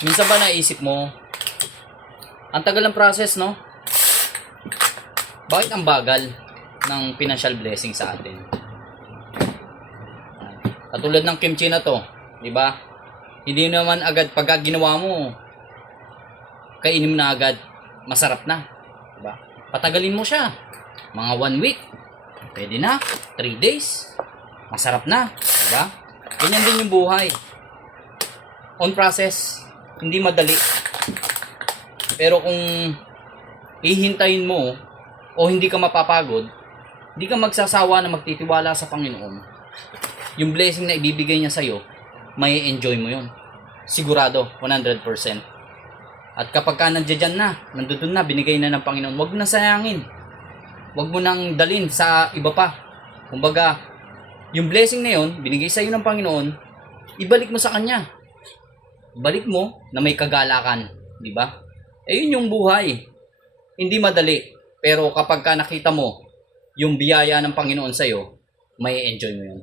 Minsan ba naisip mo, ang tagal ng process, no? Bakit ang bagal ng financial blessing sa atin? Katulad ng kimchi na to, di ba? Hindi naman agad pagka ginawa mo, kainin mo na agad, masarap na, di ba? Patagalin mo siya, mga 1 week, pwede na, 3 days, masarap na, di ba? Ganyan din yung buhay. On process, hindi madali. Pero kung hihintayin mo o hindi ka mapapagod, hindi ka magsasawa na magtitiwala sa Panginoon, yung blessing na ibibigay niya sa'yo, may enjoy mo yun. Sigurado, 100%. At kapag ka nandiyan na, nandun na, binigay na ng Panginoon, huwag mo nang sayangin. Huwag mo nang dalhin sa iba pa. Kumbaga, yung blessing na yun, binigay sa'yo ng Panginoon, ibalik mo sa Kanya. Balik mo na may kagalakan, di ba? Yun yung buhay. Hindi madali, pero kapag ka nakita mo yung biyaya ng Panginoon sa'yo, may enjoy mo yun.